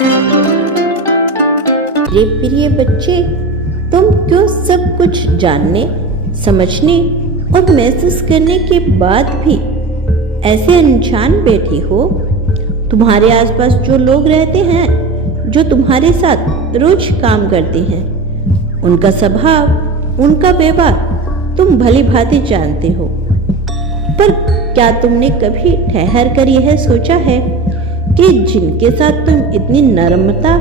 मेरे प्रिय बच्चे, तुम क्यों सब कुछ जानने, समझने और महसूस करने के बाद भी ऐसे अनजान बैठी हो? तुम्हारे आसपास जो लोग रहते हैं, जो तुम्हारे साथ रोज काम करते हैं, उनका स्वभाव, उनका व्यवहार तुम भली भांति जानते हो। पर क्या तुमने कभी ठहर कर यह सोचा है कि जिनके साथ तुम इतनी नम्रता,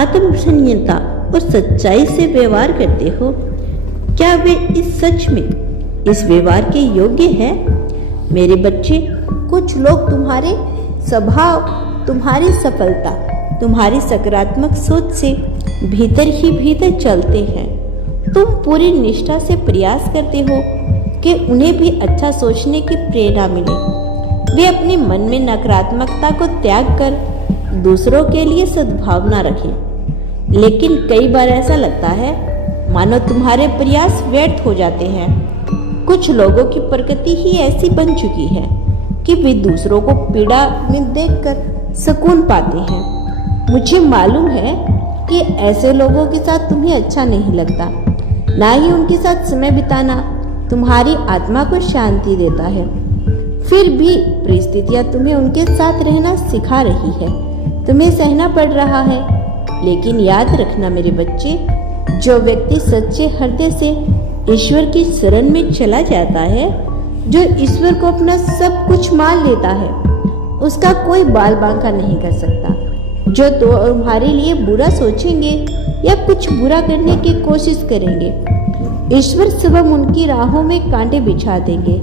आत्मसंयमता और सच्चाई से व्यवहार करते हो, क्या वे इस सच में इस व्यवहार के योग्य हैं? मेरे बच्चे, कुछ लोग तुम्हारे स्वभाव, तुम्हारी सफलता, तुम्हारी सकारात्मक सोच से भीतर ही भीतर चलते हैं। तुम पूरी निष्ठा से प्रयास करते हो कि उन्हें भी अच्छा सोचने की प्रेरणा मिले। वे अपने मन में नकारात्मकता को त्याग कर दूसरों के लिए सद्भावना रखें। लेकिन कई बार ऐसा लगता है मानो तुम्हारे प्रयास व्यर्थ हो जाते हैं। कुछ लोगों की प्रकृति ही ऐसी बन चुकी है कि वे दूसरों को पीड़ा में देखकर सुकून पाते हैं। मुझे मालूम है कि ऐसे लोगों के साथ तुम्हें अच्छा नहीं लगता, ना ही उनके साथ समय बिताना तुम्हारी आत्मा को शांति देता है। फिर भी परिस्थितियां तुम्हें उनके साथ रहना सिखा रही है, तुम्हें सहना पड़ रहा है। लेकिन याद रखना मेरे बच्चे, जो व्यक्ति सच्चे हृदय से ईश्वर की शरण में चला जाता है, जो ईश्वर को अपना सब कुछ मान लेता है, उसका कोई बाल बांका नहीं कर सकता। जो तुम्हारे लिए बुरा सोचेंगे या कुछ बुरा करने की कोशिश करेंगे, ईश्वर स्वयं उनकी राहों में कांटे बिछा देंगे।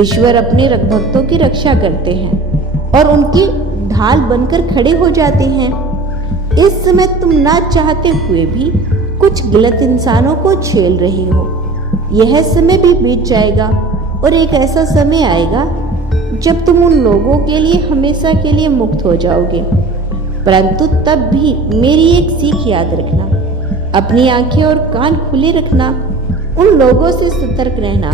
ईश्वर अपने भक्तों की रक्षा करते हैं और उनकी ढाल बनकर खड़े हो जाते हैं। इस समय तुम ना चाहते हुए भी कुछ गलत इंसानों को झेल रहे हो। यह समय भी बीत जाएगा और एक ऐसा समय आएगा जब तुम उन लोगों के लिए हमेशा के लिए मुक्त हो जाओगे। परंतु तब भी मेरी एक सीख याद रखना, अपनी आंखें और कान खुले रखना, उन लोगों से सतर्क रहना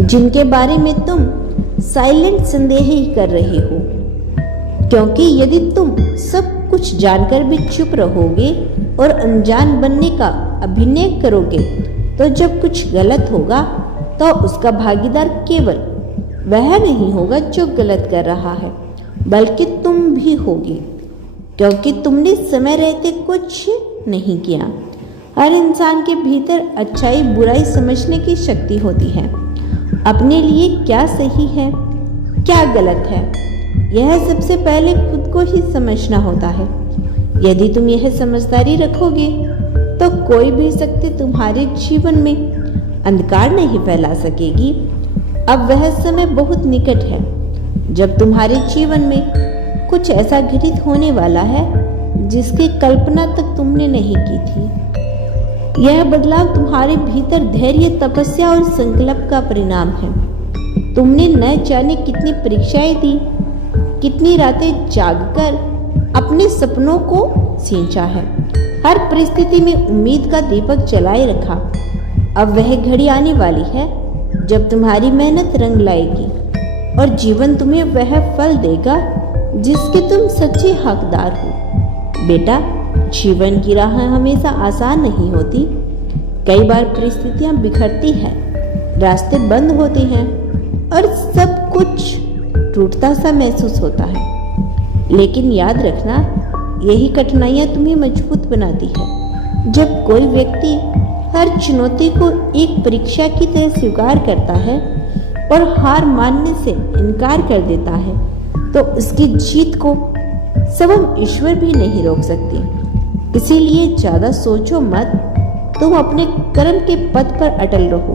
जिनके बारे में तुम साइलेंट संदेह ही कर रहे हो। क्योंकि यदि तुम सब कुछ जानकर भी चुप रहोगे और अनजान बनने का अभिनय करोगे, तो जब कुछ गलत होगा तो उसका भागीदार केवल वह नहीं होगा जो गलत कर रहा है, बल्कि तुम भी होगे, क्योंकि तुमने समय रहते कुछ नहीं किया। हर इंसान के भीतर अच्छाई बुराई समझने की शक्ति होती है। अपने लिए क्या सही है, क्या गलत है, यह सबसे पहले खुद को ही समझना होता है। यदि तुम यह समझदारी रखोगे तो कोई भी शक्ति तुम्हारे जीवन में अंधकार नहीं फैला सकेगी। अब वह समय बहुत निकट है जब तुम्हारे जीवन में कुछ ऐसा घटित होने वाला है जिसकी कल्पना तक तुमने नहीं की थी। यह बदलाव तुम्हारे भीतर धैर्य, तपस्या और संकल्प का परिणाम है। तुमने न जाने कितनी परीक्षाएं दी, कितनी रातें जागकर अपने सपनों को सींचा है, हर परिस्थिति में उम्मीद का दीपक जलाए रखा। अब वह घड़ी आने वाली है जब तुम्हारी मेहनत रंग लाएगी और जीवन तुम्हें वह फल देगा जिसके तुम सच्चे हकदार हो। बेटा, जीवन की राह हमेशा आसान नहीं होती। कई बार परिस्थितियां बिखरती हैं, रास्ते बंद होते हैं और सब कुछ टूटता सा महसूस होता है। लेकिन याद रखना, यही कठिनाइयां तुम्हें मजबूत बनाती है। जब कोई व्यक्ति हर चुनौती को एक परीक्षा की तरह स्वीकार करता है और हार मानने से इनकार कर देता है, तो उसकी जीत को स्वयं ईश्वर भी नहीं रोक सकती। इसीलिए ज्यादा सोचो मत, तुम अपने कर्म के पथ पर अटल रहो,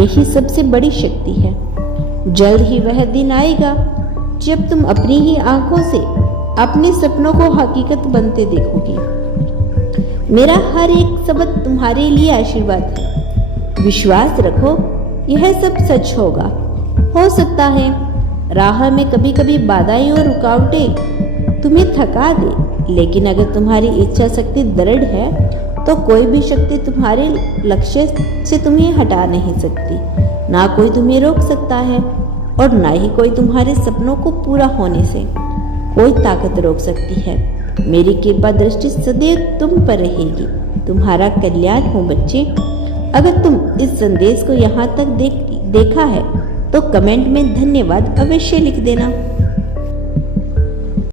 यही सबसे बड़ी शक्ति है। जल्द ही वह दिन आएगा जब तुम अपनी ही आंखों से अपने सपनों को हकीकत बनते देखोगी। मेरा हर एक शब्द तुम्हारे लिए आशीर्वाद है। विश्वास रखो, यह सब सच होगा। हो सकता है राह में कभी कभी बाधाएं और रुकावटें तुम्हें थका दे, लेकिन अगर तुम्हारी इच्छा शक्ति दृढ़ है तो कोई भी शक्ति तुम्हारे लक्ष्य से तुम्हें हटा नहीं सकती। ना कोई तुम्हें रोक सकता है और ना ही कोई तुम्हारे सपनों को पूरा होने से कोई ताकत रोक सकती है। मेरी कृपा दृष्टि सदैव तुम पर रहेगी। तुम्हारा कल्याण हो बच्चे। अगर तुम इस संदेश को यहाँ तक देखा है तो कमेंट में धन्यवाद अवश्य लिख देना।